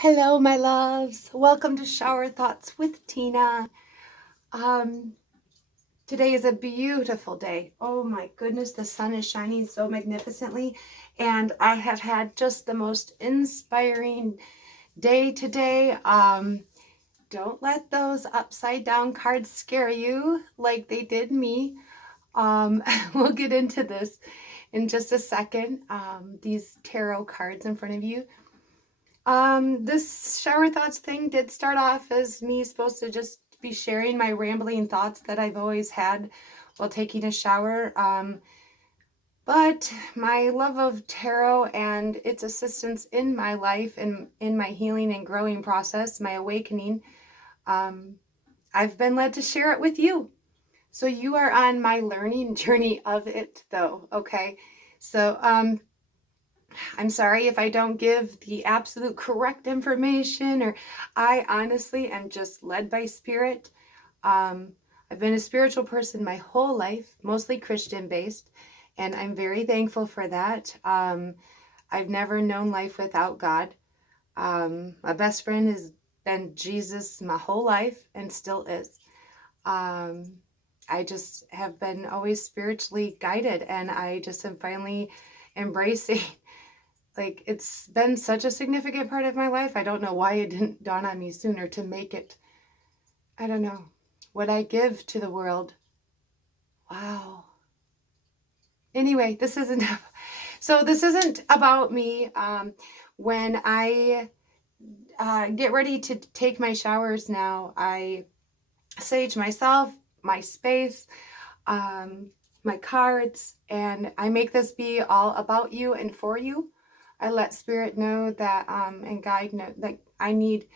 Hello, my loves. Welcome to Shower Thoughts with Tina. Um, Today is a beautiful day. Oh my goodness, the sun is shining so magnificently, and I have had just the most inspiring day today. Don't let those upside down cards scare you like they did me. We'll get into this in just a second. These tarot cards in front of you. This shower thoughts thing did start off as me supposed to just be sharing my rambling thoughts that I've always had while taking a shower. But my love of tarot and its assistance in my life and in my healing and growing process, my awakening, I've been led to share it with you. So you are on my learning journey of it though, okay? So I'm sorry if I don't give the absolute correct information, or I honestly am just led by spirit. Um, I've been a spiritual person my whole life, mostly Christian based, and I'm very thankful for that. I've never known life without God. My best friend has been Jesus my whole life and still is. Um, I just have been always spiritually guided, and I just am finally embracing. Like, it's been such a significant part of my life. I don't know why it didn't dawn on me sooner to make it. I don't know. What I give to the world. Wow. Anyway, this isn't so this isn't about me. When I get ready to take my showers now, I sage myself, my space, my cards, and I make this be all about you and for you. I let spirit know that and guide know that I need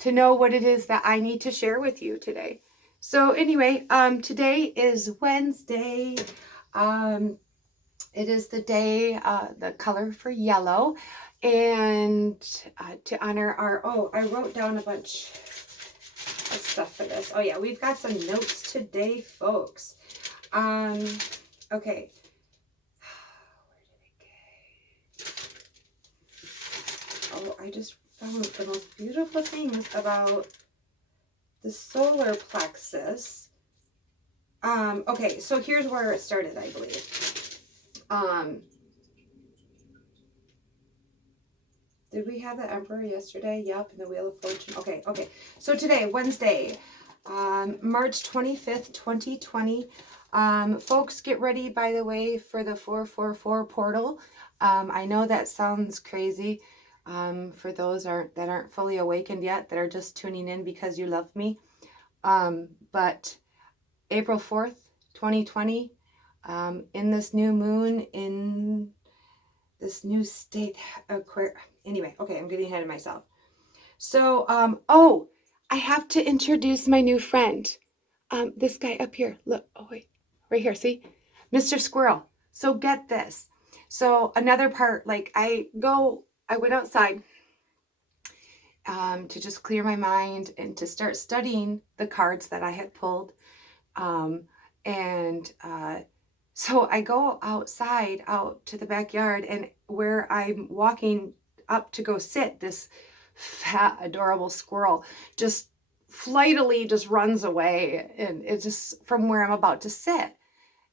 to know what it is that I need to share with you today. So anyway, today is Wednesday. Um, it is the day, the color for yellow, and to honor our. Oh, I wrote down a bunch of stuff for this. Oh yeah, we've got some notes today, folks. Okay. Oh, I just found the most beautiful things about the solar plexus. Okay, so here's where it started, I believe. Did we have the Emperor yesterday? Yep, and the Wheel of Fortune. Okay. So today, Wednesday, March 25th, 2020. Folks, get ready, by the way, for the 444 portal. I know that sounds crazy for those that aren't fully awakened yet, that are just tuning in because you love me. But April 4th, 2020, in this new moon, in this new state, anyway, okay, I'm getting ahead of myself. So, oh, I have to introduce my new friend. This guy up here. Look, oh wait, right here, see? Mr. Squirrel. So get this. So another part, like I went outside to just clear my mind and to start studying the cards that I had pulled. And so I go outside, out to the backyard, and where I'm walking up to go sit, this fat, adorable squirrel just flightily just runs away, and it's just from where I'm about to sit.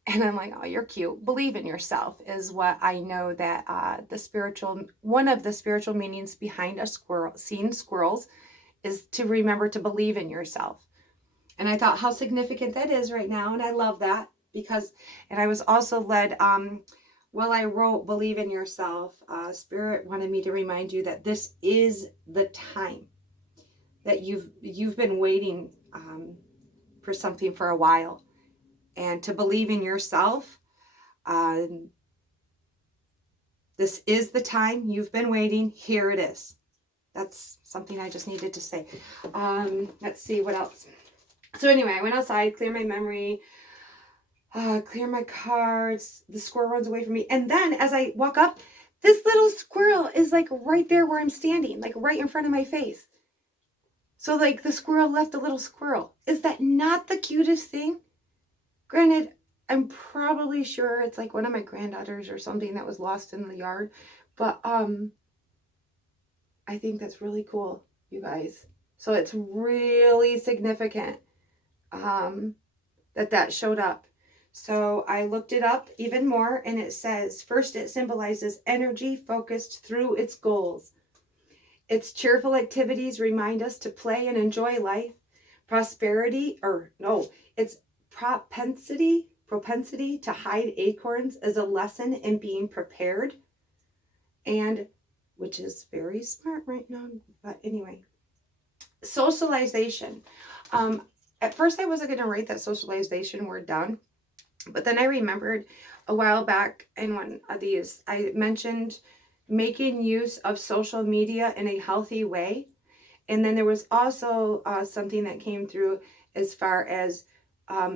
And I'm like, oh, you're cute. Believe in yourself is what I know that one of the spiritual meanings behind seeing squirrels is to remember to believe in yourself. And I thought how significant that is right now. And I love that because, and I was also led, while I wrote Believe in Yourself, Spirit wanted me to remind you that this is the time that you've been waiting for something for a while. And to believe in yourself, this is the time you've been waiting. Here it is. That's something I just needed to say. Let's see what else. So anyway, I went outside, clear my memory, clear my cards. The squirrel runs away from me. And then as I walk up, this little squirrel is like right there where I'm standing, like right in front of my face. So like the squirrel left a little squirrel. Is that not the cutest thing? Granted, I'm probably sure it's like one of my granddaughters or something that was lost in the yard. But I think that's really cool, you guys. So it's really significant that showed up. So I looked it up even more, and it says, first, it symbolizes energy focused through its goals. Its cheerful activities remind us to play and enjoy life. Its propensity to hide acorns is a lesson in being prepared, and which is very smart right now. But anyway, socialization. At first I wasn't going to write that socialization word down, but then I remembered a while back in one of these, I mentioned making use of social media in a healthy way. And then there was also something that came through as far as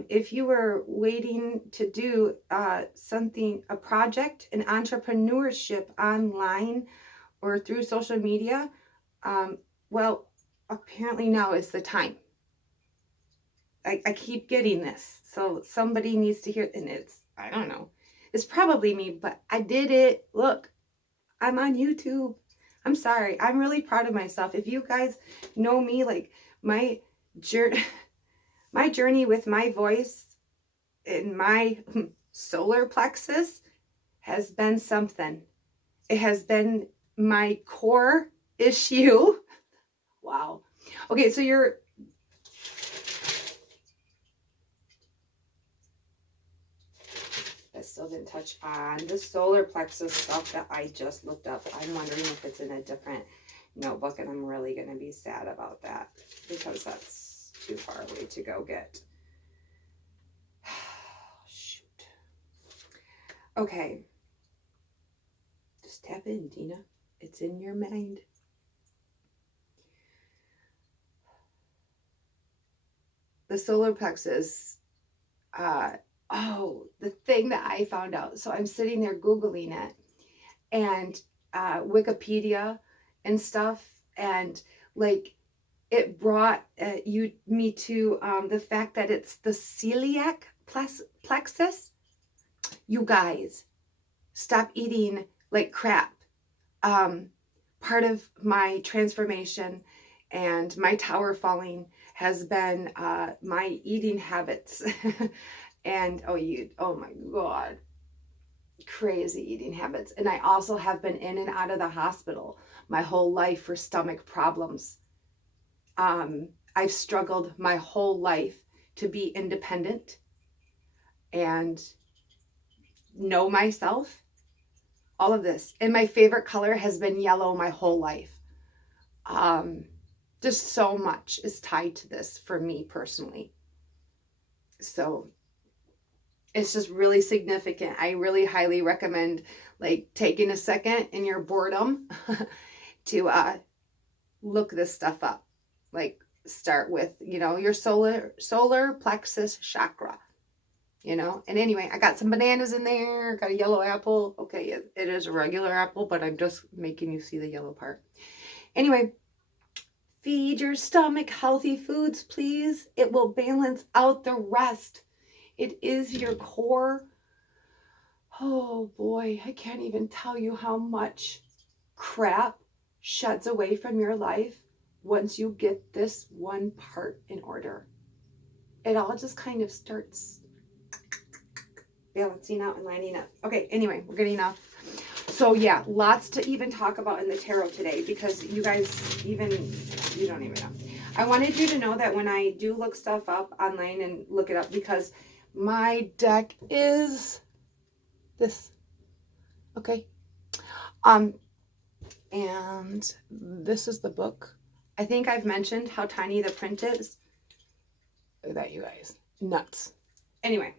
if you were waiting to do a project, an entrepreneurship online or through social media, well, apparently now is the time. I keep getting this. So somebody needs to hear, and I don't know. It's probably me, but I did it. Look, I'm on YouTube. I'm sorry. I'm really proud of myself. If you guys know me, like my journey, my journey with my voice and my solar plexus has been something. It has been my core issue. Wow. Okay, so I still didn't touch on the solar plexus stuff that I just looked up. I'm wondering if it's in a different notebook, and I'm really going to be sad about that because that's too far away to go get. Shoot. Okay. Just tap in, Dina. It's in your mind. The solar plexus, the thing that I found out. So I'm sitting there Googling it, and Wikipedia and stuff, and like it brought me to the fact that it's the celiac plexus. You guys, stop eating like crap. Part of my transformation and my tower falling has been my eating habits. And oh my God, crazy eating habits. And I also have been in and out of the hospital my whole life for stomach problems. I've struggled my whole life to be independent and know myself, all of this. And my favorite color has been yellow my whole life. Just so much is tied to this for me personally. So it's just really significant. I really highly recommend like taking a second in your boredom to look this stuff up. Like start with, your solar plexus chakra, and anyway, I got some bananas in there, got a yellow apple. Okay, it is a regular apple, but I'm just making you see the yellow part. Anyway, feed your stomach healthy foods, please. It will balance out the rest. It is your core. Oh boy, I can't even tell you how much crap sheds away from your life once you get this one part in order. It all just kind of starts balancing out and lining up. Okay, anyway, we're getting off. So yeah, lots to even talk about in the tarot today because you guys you don't even know. I wanted you to know that when I do look stuff up online and look it up, because my deck is this. Okay. And this is the book. I think I've mentioned how tiny the print is. Look at that, you guys. Nuts. Anyway.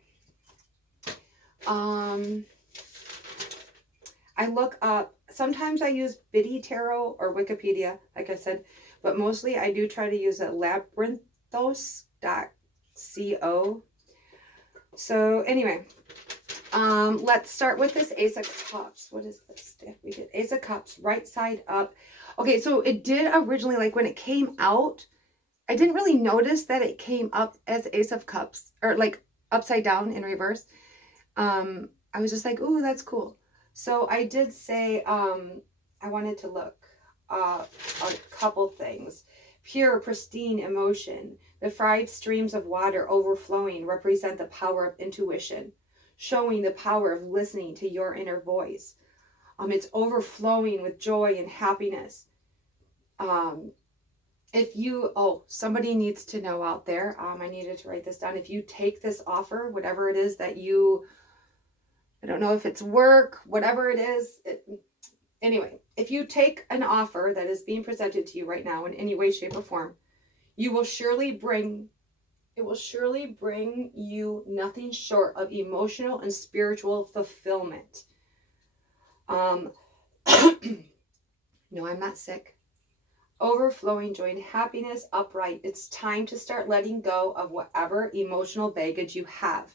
I look up, sometimes I use Biddy Tarot or Wikipedia, like I said, but mostly I do try to use a labyrinthos.co. So anyway, let's start with this Ace of Cups. What is this? We did Ace of Cups, right side up. Okay, so it did originally, like when it came out, I didn't really notice that it came up as Ace of Cups, or like upside down in reverse. I was just like, ooh, that's cool. So I did say, I wanted to look a couple things. Pure, pristine emotion. The 5 streams of water overflowing represent the power of intuition, showing the power of listening to your inner voice. It's overflowing with joy and happiness. If you, somebody needs to know out there, I needed to write this down. If you take this offer, whatever it is that you, I don't know if it's work, whatever it is. Anyway, if you take an offer that is being presented to you right now in any way, shape, or form, it will surely bring you nothing short of emotional and spiritual fulfillment. No, I'm not sick. Overflowing joy and happiness, upright. It's time to start letting go of whatever emotional baggage you have.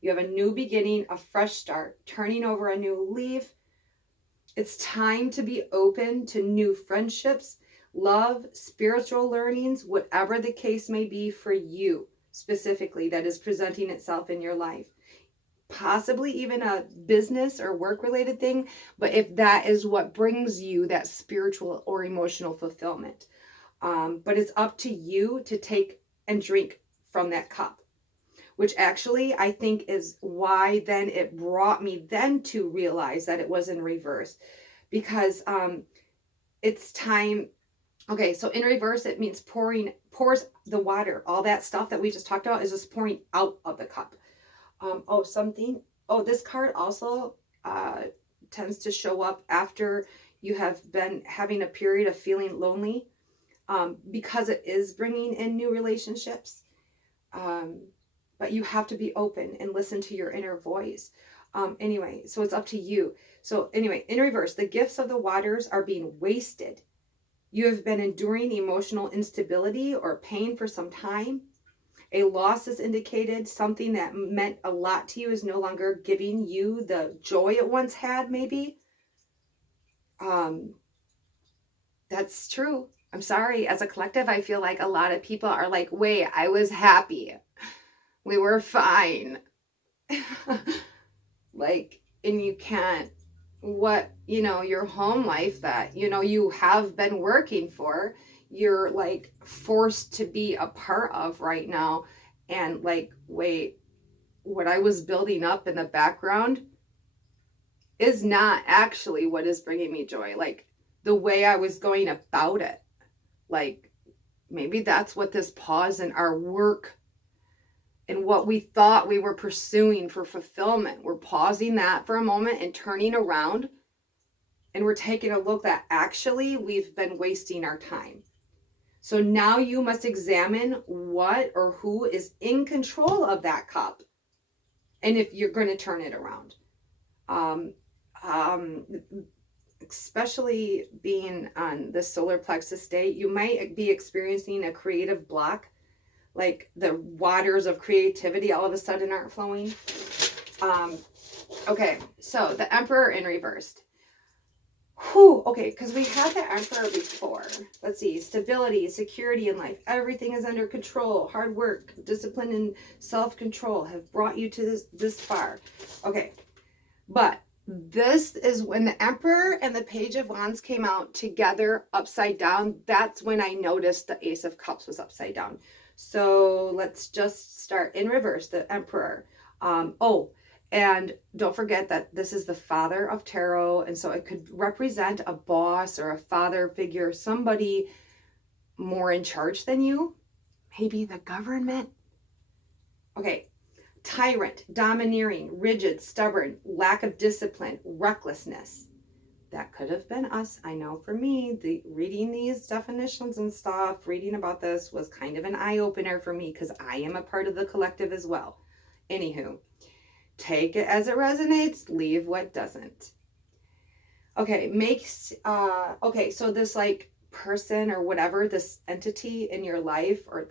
You have a new beginning, a fresh start, turning over a new leaf. It's time to be open to new friendships, love, spiritual learnings, whatever the case may be for you specifically that is presenting itself in your life. Possibly even a business or work related thing, but if that is what brings you that spiritual or emotional fulfillment. But it's up to you to take and drink from that cup, which actually I think is why then it brought me then to realize that it was in reverse, because it's time. Okay, so in reverse, it means pours the water. All that stuff that we just talked about is just pouring out of the cup. This card also tends to show up after you have been having a period of feeling lonely, because it is bringing in new relationships. But you have to be open and listen to your inner voice. Anyway, so it's up to you. So anyway, in reverse, the gifts of the waters are being wasted. You have been enduring emotional instability or pain for some time. A loss is indicated. Something that meant a lot to you is no longer giving you the joy it once had, maybe. That's true. I'm sorry. As a collective, I feel like a lot of people are like, wait, I was happy. We were fine. Like, and you can't, your home life that, you have been working for, you're like forced to be a part of right now. And like, wait, what I was building up in the background is not actually what is bringing me joy. Like the way I was going about it, like maybe that's what this pause in our work and what we thought we were pursuing for fulfillment. We're pausing that for a moment and turning around, and we're taking a look that actually we've been wasting our time. So now you must examine what or who is in control of that cup, and if you're going to turn it around. Especially being on the solar plexus state, you might be experiencing a creative block, like the waters of creativity all of a sudden aren't flowing. Okay, so the Emperor in reversed. Okay, because we had the Emperor before. Let's see, stability, security in life, everything is under control. Hard work, discipline, and self-control have brought you to this far. Okay, but this is when the Emperor and the Page of Wands came out together upside down. That's when I noticed the Ace of Cups was upside down. So let's just start in reverse, the Emperor. And don't forget that this is the father of tarot. And so it could represent a boss or a father figure, somebody more in charge than you. Maybe the government. Okay. Tyrant, domineering, rigid, stubborn, lack of discipline, recklessness. That could have been us. I know for me, reading these definitions and stuff, reading about this was kind of an eye-opener for me because I am a part of the collective as well. Anywho, take it as it resonates, leave what doesn't. Okay, so this like person or whatever, this entity in your life or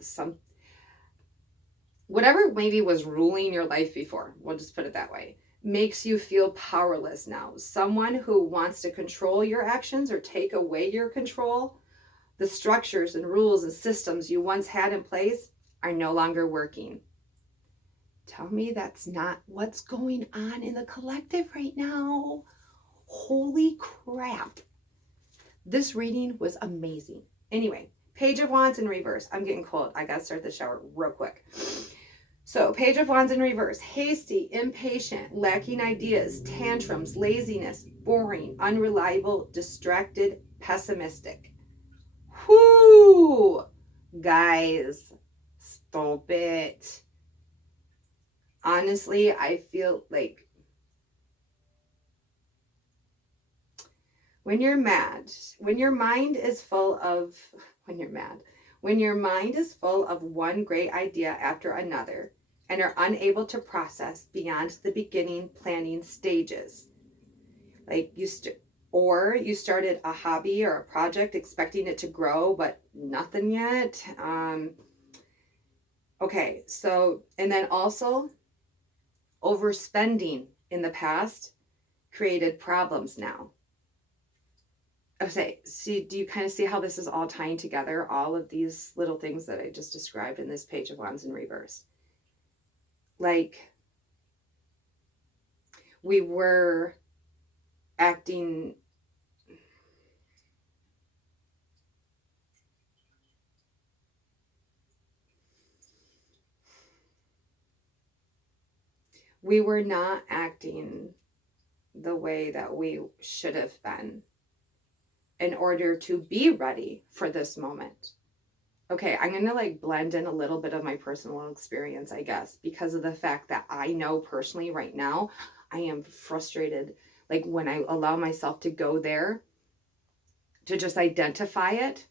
whatever maybe was ruling your life before, we'll just put it that way, makes you feel powerless now. Someone who wants to control your actions or take away your control. The structures and rules and systems you once had in place are no longer working. Tell me that's not what's going on in the collective right now. Holy crap. This reading was amazing. Anyway, Page of Wands in reverse. I'm getting cold. I got to start the shower real quick. So, Page of Wands in reverse. Hasty, impatient, lacking ideas, tantrums, laziness, boring, unreliable, distracted, pessimistic. Whoo! Guys, stop it. Honestly, I feel like when you're mad, when your mind is full of, when you're mad, when your mind is full of one great idea after another and are unable to process beyond the beginning planning stages, like you started a hobby or a project expecting it to grow, but nothing yet. Okay, so, and then also overspending in the past created problems now. Okay, see, do you kind of see how this is all tying together? All of these little things that I just described in this Page of Wands in reverse. Like, we were acting, we were not acting the way that we should have been in order to be ready for this moment. Okay, I'm going to like blend in a little bit of my personal experience, I guess, because of the fact that I know personally right now, I am frustrated. Like when I allow myself to go there, to just identify it,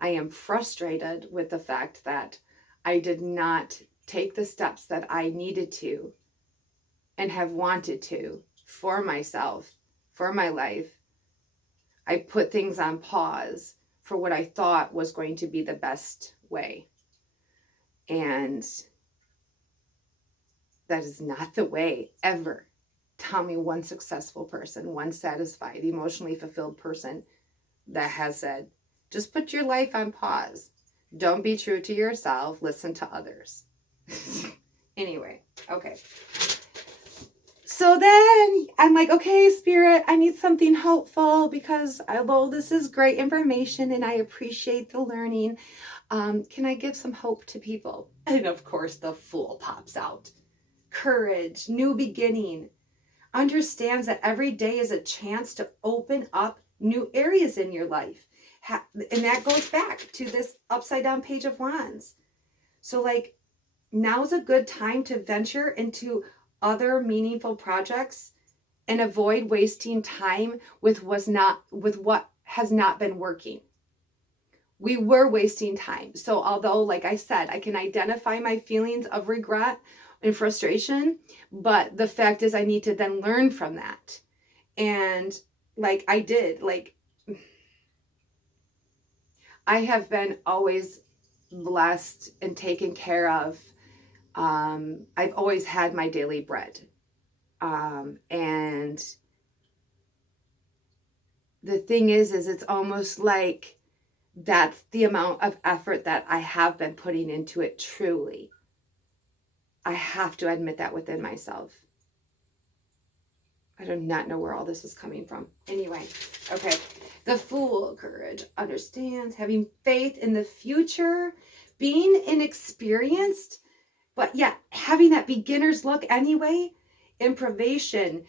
I am frustrated with the fact that I did not take the steps that I needed to and have wanted to for myself, for my life. I put things on pause for what I thought was going to be the best way. And that is not the way ever. Tell me one successful person, one satisfied, emotionally fulfilled person that has said, just put your life on pause. Don't be true to yourself. Listen to others. Anyway, okay. So then I'm like, okay, Spirit, I need something helpful because although this is great information and I appreciate the learning, can I give some hope to people? And of course, the Fool pops out. Courage, new beginning, understands that every day is a chance to open up new areas in your life. And that goes back to this upside down Page of Wands. So like, now's a good time to venture into other meaningful projects and avoid wasting time with what has not been working. We were wasting time. So although, like I said, I can identify my feelings of regret and frustration, but the fact is I need to then learn from that. And like I did, like I have been always blessed and taken care of. I've always had my daily bread. And the thing is it's almost like that's the amount of effort that I have been putting into it truly. I have to admit that within myself. I do not know where all this is coming from. Anyway, okay. The Fool, courage, understands, having faith in the future, being inexperienced, but yeah, having that beginner's look anyway, improvisation,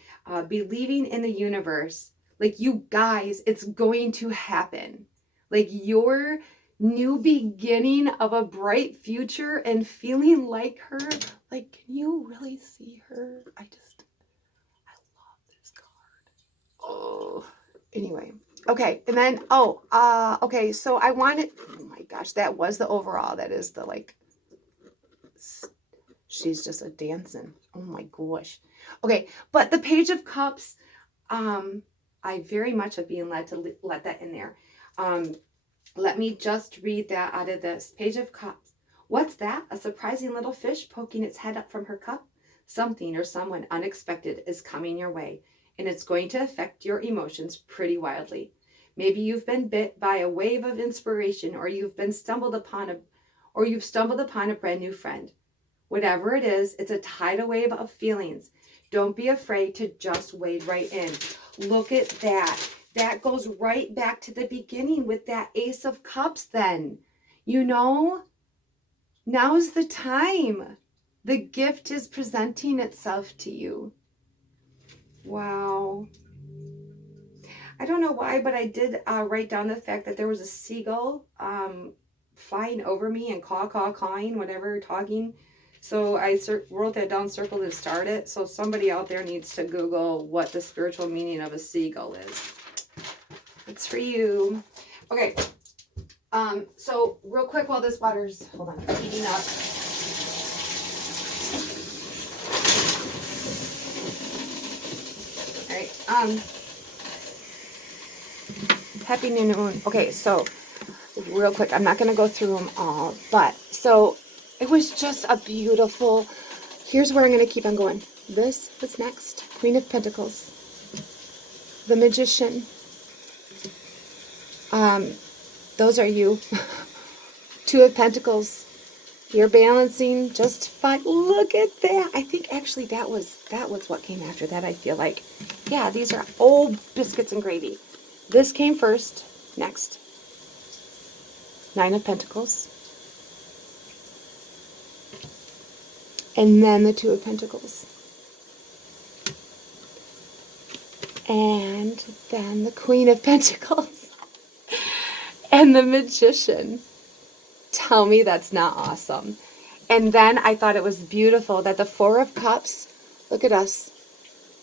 believing in the universe. Like, you guys, it's going to happen. Like, your new beginning of a bright future and feeling like her. Like, can you really see her? I love this card. Oh, anyway. Okay, and then, okay, so I wanted, oh my gosh, that was the overall. That is the, like, she's just a dancing. Oh my gosh. Okay, but the Page of Cups, I very much have been led to let that in there. Let me just read that out of this. Page of Cups. What's that? A surprising little fish poking its head up from her cup? Something or someone unexpected is coming your way, and it's going to affect your emotions pretty wildly. Maybe you've been bit by a wave of inspiration, or you've stumbled upon a brand new friend. Whatever it is, it's a tidal wave of feelings. Don't be afraid to just wade right in. Look at that. that goes right back to the beginning with that Ace of Cups then. You know, now's the time. The gift is presenting itself to you. Wow. I don't know why, but I did write down the fact that there was a seagull flying over me and cawing whenever talking. So I wrote that down, circled it, starred it. So somebody out there needs to Google what the spiritual meaning of a seagull is. It's for you. Okay. So real quick while this water's, hold on, heating up. All right. Happy New Moon. Okay, so real quick, I'm not going to go through them all, but so it was just a beautiful, here's where I'm going to keep on going. This was next. Queen of Pentacles. The Magician. Those are you. Two of Pentacles. You're balancing just fine. Look at that. I think actually that was what came after that, I feel like. Yeah, these are old biscuits and gravy. This came first. Next. Nine of Pentacles. And then the Two of Pentacles. And then the Queen of Pentacles. And the Magician. Tell me that's not awesome. And then I thought it was beautiful that the Four of Cups, look at us.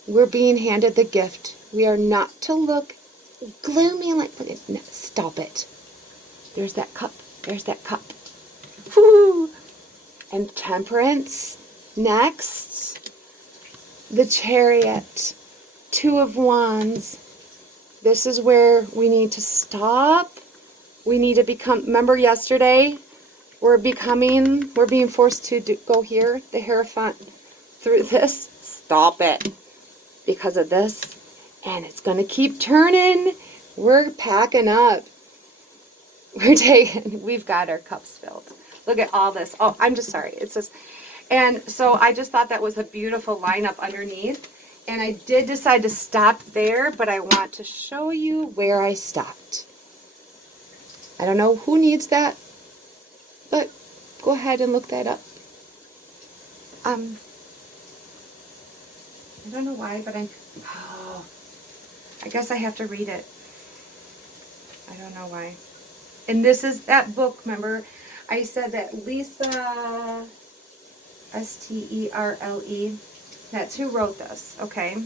We're being handed the gift. We are not to look gloomy like, no, stop it. There's that cup. There's that cup. Woo! And Temperance. Next. The Chariot. Two of Wands. This is where we need to stop. We need to become, remember yesterday? We're being forced to go here, the Hierophant, through this. Stop it. Because of this. And it's going to keep turning. We're packing up. We've got our cups filled. Look at all this. Oh, I'm just sorry. It's just, and so I just thought that was a beautiful lineup underneath. And I did decide to stop there, but I want to show you where I stopped. I don't know who needs that, but go ahead and look that up. I don't know why, but I guess I have to read it. I don't know why. And this is that book, remember? I said that Lisa, Sterle, that's who wrote this, okay?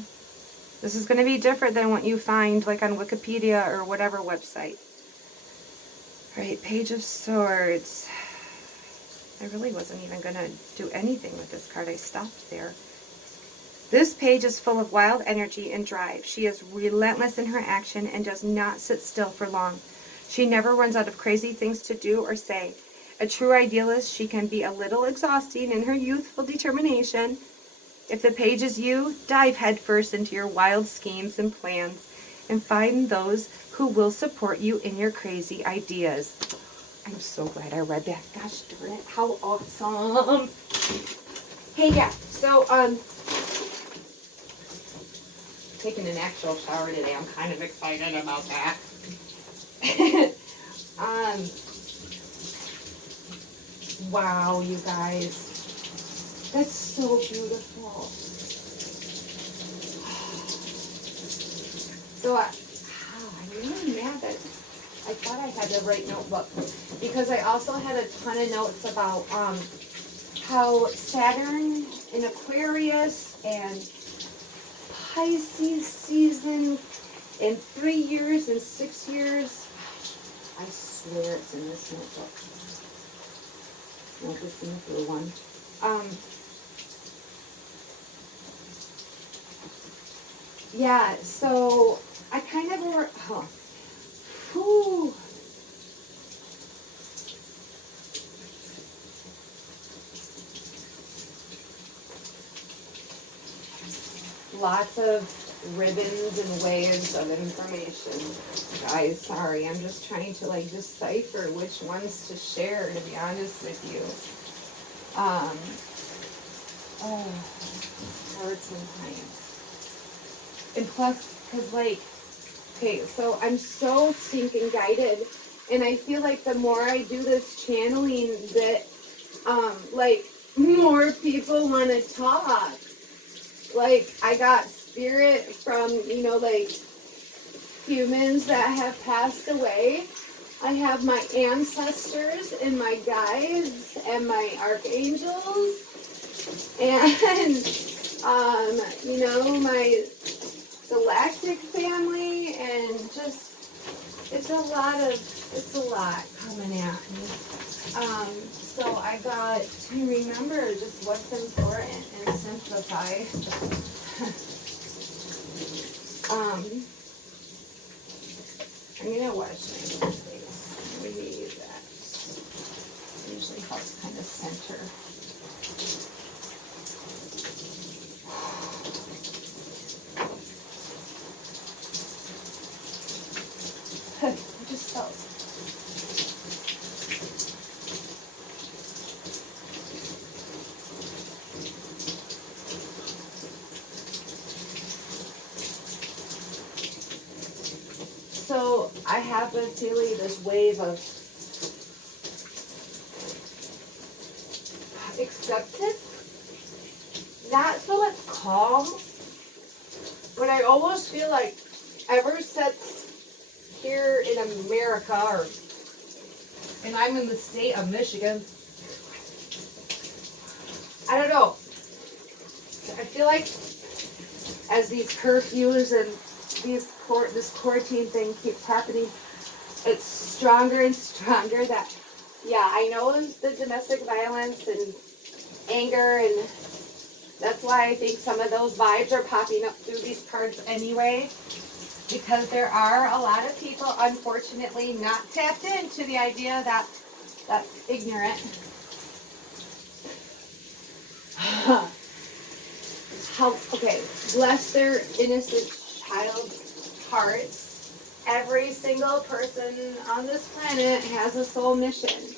This is going to be different than what you find like on Wikipedia or whatever website. All right, Page of Swords. I really wasn't even going to do anything with this card. I stopped there. This page is full of wild energy and drive. She is relentless in her action and does not sit still for long. She never runs out of crazy things to do or say. A true idealist, she can be a little exhausting in her youthful determination. If the page is you, dive headfirst into your wild schemes and plans and find those who will support you in your crazy ideas. I'm so glad I read that. Gosh darn it, how awesome. Hey, yeah, so, taking an actual shower today. I'm kind of excited about that. Wow, you guys. That's so beautiful. So, I'm really mad that I thought I had the right notebook, because I also had a ton of notes about how Saturn in Aquarius and Pisces season in 3 years and 6 years. I swear it's in this notebook. No, this is the blue one. Yeah, so I kind of whew. Lots of ribbons and waves of information. Guys, sorry, I'm just trying to like decipher which ones to share, to be honest with you. Oh, it's hard sometimes. And plus, because like, Okay, so I'm so stinking guided, and I feel like the more I do this channeling, that like more people want to talk. Like I got spirit from, you know, like humans that have passed away. I have my ancestors and my guides and my archangels, and you know, my galactic family, and just it's a lot coming at me. So I got to remember just what's important and simplify. I'm gonna wash my face. Maybe that usually helps kind of center. I just felt. So I have been feeling this wave of acceptance. Not so much calm, but I almost feel like ever since here in America, and I'm in the state of Michigan, I don't know. I feel like as these curfews and this quarantine thing keeps happening, it's stronger and stronger that, yeah, I know the domestic violence and anger, and that's why I think some of those vibes are popping up through these cards anyway, because there are a lot of people, unfortunately, not tapped into the idea that that's ignorant. Okay, bless their innocent child hearts. Every single person on this planet has a soul mission.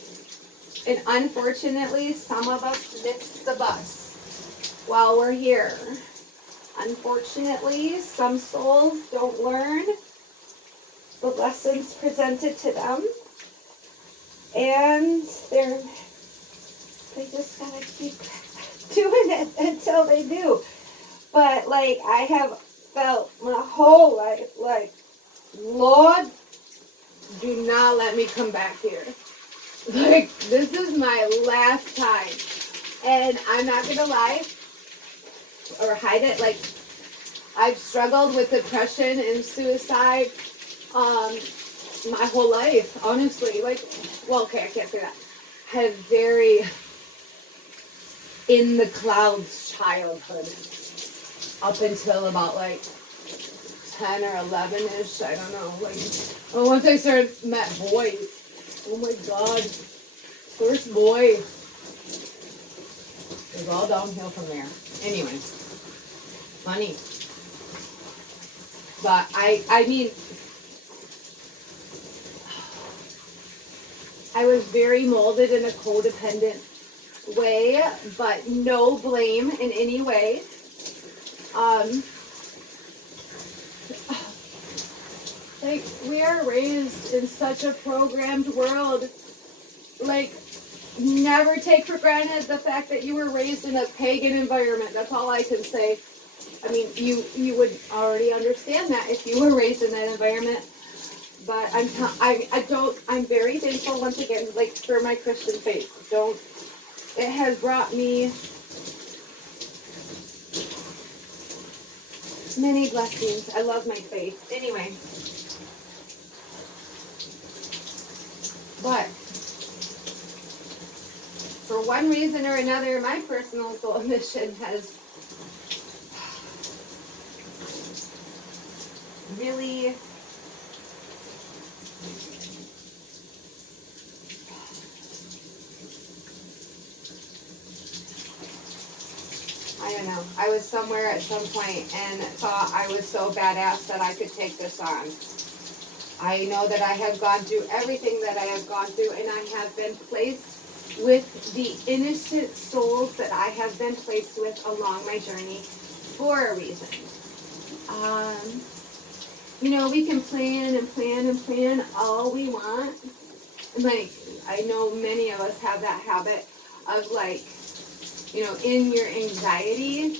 And unfortunately, some of us missed the bus while we're here. Unfortunately, some souls don't learn the lessons presented to them. And they just gotta keep doing it until they do. But like I have felt my whole life, like, Lord, do not let me come back here. Like, this is my last time. And I'm not gonna lie or hide it. Like, I've struggled with depression and suicide my whole life, honestly. Like, well, okay, I can't say that. I had a very in the clouds childhood up until about like 10 or 11-ish, I don't know. Like, well, once I met boys, oh my God, first boy, it was all downhill from there. Anyway, funny. But I mean, I was very molded in a codependent way, but no blame in any way. Like, we are raised in such a programmed world. Like, never take for granted the fact that you were raised in a pagan environment. That's all I can say. I mean, you would already understand that if you were raised in that environment. But I'm very thankful once again, like, for my Christian faith. It has brought me many blessings. I love my faith. Anyway. But for one reason or another, my personal soul mission has really I don't know. I was somewhere at some point and thought I was so badass that I could take this on. I know that I have gone through everything that I have gone through, and I have been placed with the innocent souls that I have been placed with along my journey for a reason. You know, we can plan and plan and plan all we want. Like, I know many of us have that habit of, like, you know, in your anxiety,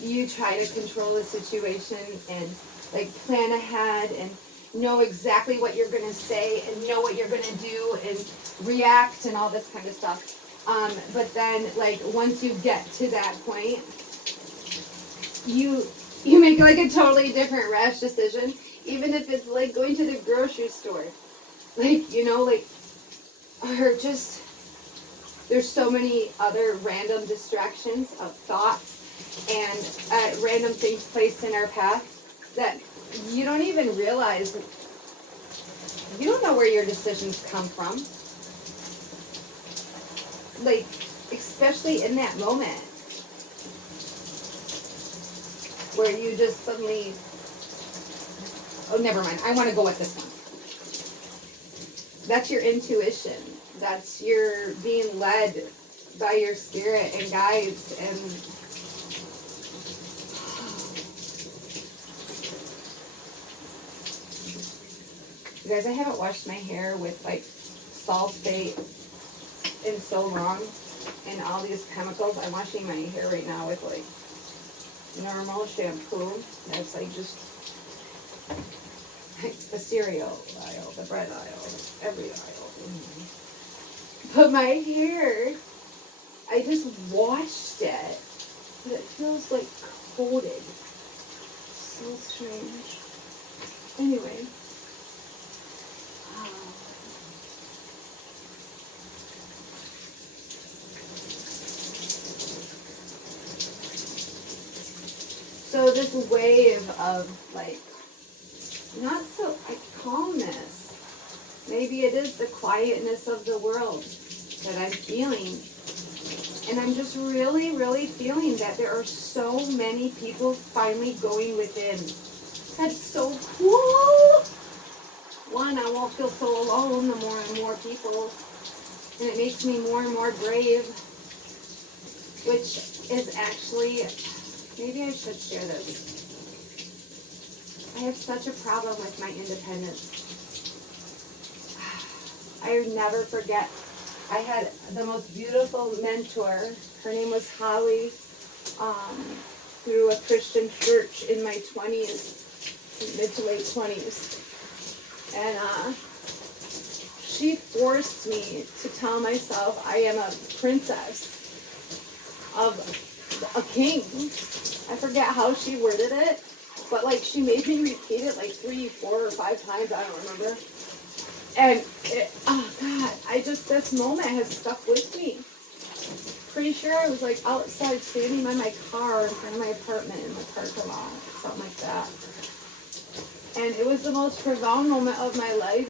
you try to control the situation and, like, plan ahead and know exactly what you're going to say and know what you're going to do and react and all this kind of stuff. But then, like, once you get to that point, you make, like, a totally different rash decision, even if it's, like, going to the grocery store. Like, you know, like, or just, there's so many other random distractions of thoughts and random things placed in our path that you don't even realize. You don't know where your decisions come from. Like, especially in that moment where you just suddenly, oh, never mind, I want to go with this one. That's your intuition. That's your being led by your spirit and guides. And you guys, I haven't washed my hair with, like, sulfate in so long and all these chemicals. I'm washing my hair right now with, like, normal shampoo. That's, like, just like the cereal aisle, the bread aisle, every aisle. But my hair, I just washed it, but it feels like coated. So strange. Anyway. So this wave of, like, not so, like, calmness. Maybe it is the quietness of the world that I'm feeling. And I'm just really, really feeling that there are so many people finally going within. That's so cool. One, I won't feel so alone the more and more people. And it makes me more and more brave. Which is actually, maybe I should share this. I have such a problem with my independence. I never forget. I had the most beautiful mentor. Her name was Holly, through a Christian church in my 20s, mid to late 20s. And she forced me to tell myself I am a princess of a king. I forget how she worded it, but, like, she made me repeat it like 3, 4, or 5 times. I don't remember. And it, oh God, this moment has stuck with me. Pretty sure I was, like, outside standing by my car in front of my apartment in the parking lot, something like that. And it was the most profound moment of my life.